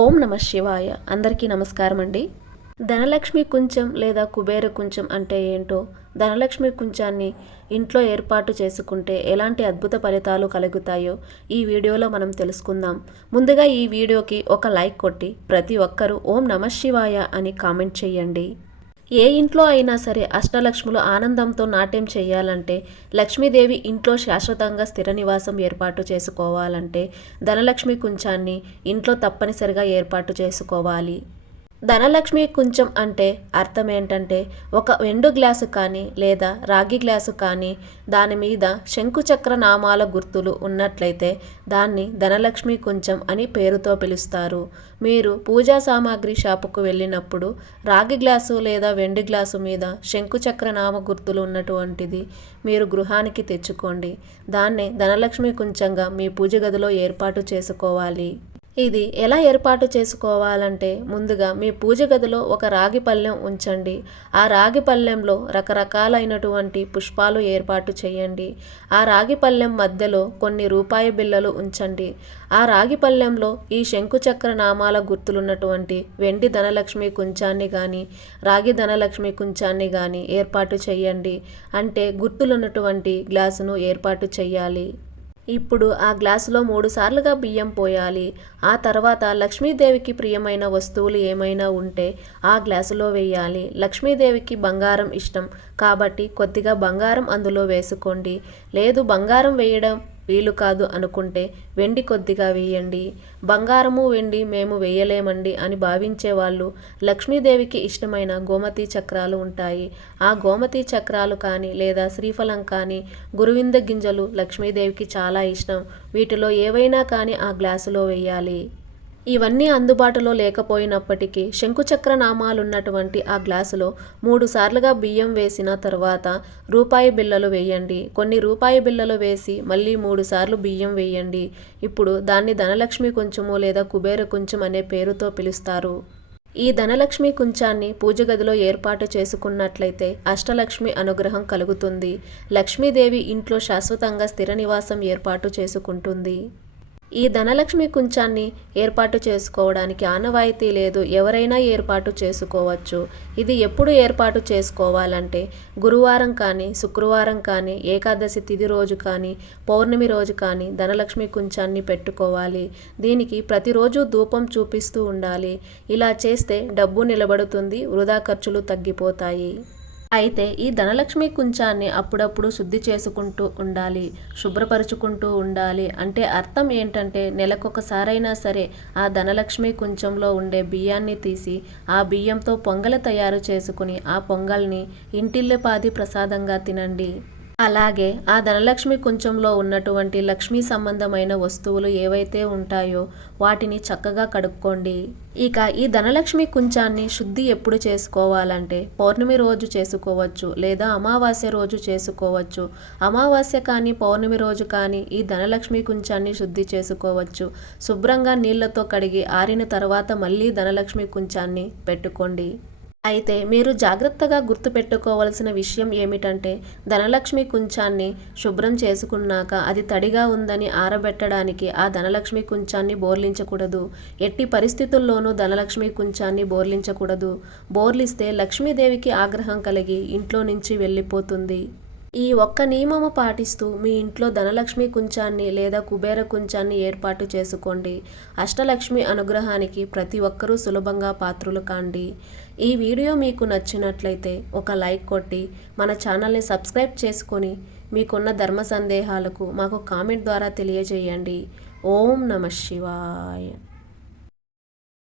ఓం నమ శివాయ. అందరికీ నమస్కారం అండి. ధనలక్ష్మి కుంచం లేదా కుబేర కుంచం అంటే ఏంటో, ధనలక్ష్మి కుంచాన్ని ఇంట్లో ఏర్పాటు చేసుకుంటే ఎలాంటి అద్భుత ఫలితాలు కలుగుతాయో ఈ వీడియోలో మనం తెలుసుకుందాం. ముందుగా ఈ వీడియోకి ఒక లైక్ కొట్టి ప్రతి ఒక్కరూ ఓం నమ శివాయ అని కామెంట్ చేయండి. ఏ ఇంట్లో అయినా సరే అష్టలక్ష్ములు ఆనందంతో నాట్యం చేయాలంటే, లక్ష్మీదేవి ఇంట్లో శాశ్వతంగా స్థిర నివాసం ఏర్పాటు చేసుకోవాలంటే ధనలక్ష్మి కుంచాన్ని ఇంట్లో తప్పనిసరిగా ఏర్పాటు చేసుకోవాలి. ధనలక్ష్మి కుంచం అంటే అర్థం ఏంటంటే, ఒక వెండు గ్లాసు కానీ లేదా రాగి గ్లాసు కానీ దాని మీద శంకుచక్ర నామాల గుర్తులు ఉన్నట్లయితే దాన్ని ధనలక్ష్మి కుంచం అని పేరుతో పిలుస్తారు. మీరు పూజా సామాగ్రి షాపుకు వెళ్ళినప్పుడు రాగి గ్లాసు లేదా వెండి గ్లాసు మీద శంకుచక్ర నామ గుర్తులు ఉన్నటువంటిది మీరు గృహానికి తెచ్చుకోండి. దాన్నే ధనలక్ష్మి కుంచంగా మీ పూజ గదిలో ఏర్పాటు చేసుకోవాలి. ఇది ఎలా ఏర్పాటు చేసుకోవాలంటే, ముందుగా మీ పూజ గదిలో ఒక రాగి పళ్ళెం ఉంచండి. ఆ రాగి పళ్ళెంలో రకరకాలైనటువంటి పుష్పాలు ఏర్పాటు చేయండి. ఆ రాగి పళ్ళెం మధ్యలో కొన్ని రూపాయి బిళ్ళలు ఉంచండి. ఆ రాగి పళ్ళెంలో ఈ శంకుచక్ర నామాల గుర్తులున్నటువంటి వెండి ధనలక్ష్మి కుంచాన్ని కానీ రాగి ధనలక్ష్మి కుంచాన్ని కానీ ఏర్పాటు చేయండి. అంటే గుర్తులున్నటువంటి గ్లాసును ఏర్పాటు చేయాలి. ఇప్పుడు ఆ గ్లాసులో 3 సార్లుగా బియ్యం పోయాలి. ఆ తర్వాత లక్ష్మీదేవికి ప్రియమైన వస్తువులు ఏమైనా ఉంటే ఆ గ్లాసులో వేయాలి. లక్ష్మీదేవికి బంగారం ఇష్టం కాబట్టి కొద్దిగా బంగారం అందులో వేసుకోండి. లేదు బంగారం వేయడం వీలు కాదు అనుకుంటే వెండి కొద్దిగా వేయండి. బంగారము వెండి మేము వేయలేమండి అని భావించే వాళ్ళు లక్ష్మీదేవికి ఇష్టమైన గోమతి చక్రాలు ఉంటాయి. ఆ గోమతి చక్రాలు కానీ లేదా శ్రీఫలం కానీ గురువింద గింజలు లక్ష్మీదేవికి చాలా ఇష్టం. వీటిలో ఏవైనా కానీ ఆ గ్లాసులో వేయాలి. ఇవన్నీ అందుబాటులో లేకపోయినప్పటికీ శంకుచక్ర నామాలున్నటువంటి ఆ గ్లాసులో 3 సార్లుగా బియ్యం వేసిన తర్వాత రూపాయి బిళ్ళలు వేయండి. కొన్ని రూపాయి బిళ్ళలు వేసి మళ్ళీ 3 సార్లు బియ్యం వేయండి. ఇప్పుడు దాన్ని ధనలక్ష్మి కుంచము లేదా కుబేర కుంచం అనే పేరుతో పిలుస్తారు. ఈ ధనలక్ష్మి కుంచాన్ని పూజ గదిలో ఏర్పాటు చేసుకున్నట్లయితే అష్టలక్ష్మి అనుగ్రహం కలుగుతుంది. లక్ష్మీదేవి ఇంట్లో శాశ్వతంగా స్థిర నివాసం ఏర్పాటు చేసుకుంటుంది. ఈ ధనలక్ష్మి కుంచాన్ని ఏర్పాటు చేసుకోవడానికి ఆనవాయితీ లేదు, ఎవరైనా ఏర్పాటు చేసుకోవచ్చు. ఇది ఎప్పుడు ఏర్పాటు చేసుకోవాలంటే గురువారం కానీ శుక్రవారం కానీ ఏకాదశి తిథి రోజు కానీ పౌర్ణమి రోజు కానీ ధనలక్ష్మి కుంచాన్ని పెట్టుకోవాలి. దీనికి ప్రతిరోజు ధూపం చూపిస్తూ ఉండాలి. ఇలా చేస్తే డబ్బు నిలబడుతుంది, వృధా ఖర్చులు తగ్గిపోతాయి. అయితే ఈ ధనలక్ష్మి కుంచాన్ని అప్పుడప్పుడు శుద్ధి చేసుకుంటూ ఉండాలి, శుభ్రపరుచుకుంటూ ఉండాలి. అంటే అర్థం ఏంటంటే, నెలకొకసారైనా సరే ఆ ధనలక్ష్మి కుంచంలో ఉండే బియ్యాన్ని తీసి ఆ బియ్యంతో పొంగలి తయారు చేసుకుని ఆ పొంగల్ని ఇంటిల్లిపాది ప్రసాదంగా తినండి. అలాగే ఆ ధనలక్ష్మి కుంచంలో ఉన్నటువంటి లక్ష్మీ సంబంధమైన వస్తువులు ఏవైతే ఉంటాయో వాటిని చక్కగా కడుక్కోండి. ఇక ఈ ధనలక్ష్మి కుంచాన్ని శుద్ధి ఎప్పుడు చేసుకోవాలంటే పౌర్ణమి రోజు చేసుకోవచ్చు లేదా అమావాస్య రోజు చేసుకోవచ్చు. అమావాస్య కానీ పౌర్ణమి రోజు కానీ ఈ ధనలక్ష్మి కుంచాన్ని శుద్ధి చేసుకోవచ్చు. శుభ్రంగా నీళ్లతో కడిగి ఆరిన తర్వాత మళ్ళీ ధనలక్ష్మి కుంచాన్ని పెట్టుకోండి. అయితే మీరు జాగ్రత్తగా గుర్తుపెట్టుకోవాల్సిన విషయం ఏమిటంటే, ధనలక్ష్మి కుంచాన్ని శుభ్రం చేసుకున్నాక అది తడిగా ఉందని ఆరబెట్టడానికి ఆ ధనలక్ష్మి కుంచాన్ని బోర్లించకూడదు. ఎట్టి పరిస్థితుల్లోనూ ధనలక్ష్మి కుంచాన్ని బోర్లించకూడదు. బోర్లిస్తే లక్ష్మీదేవికి ఆగ్రహం కలిగి ఇంట్లో నుంచి వెళ్ళిపోతుంది. ఈ ఒక్క నియమము పాటిస్తూ మీ ఇంట్లో ధనలక్ష్మి కుంచాన్ని లేదా కుబేర కుంచాన్ని ఏర్పాటు చేసుకోండి. అష్టలక్ష్మి అనుగ్రహానికి ప్రతి ఒక్కరూ సులభంగా పాత్రులు కాండి. ఈ వీడియో మీకు నచ్చినట్లయితే ఒక లైక్ కొట్టి మన ఛానల్ని సబ్స్క్రైబ్ చేసుకొని మీకున్న ధర్మ సందేహాలకు మాకు కామెంట్ ద్వారా తెలియజేయండి. ఓం నమ శివాయ.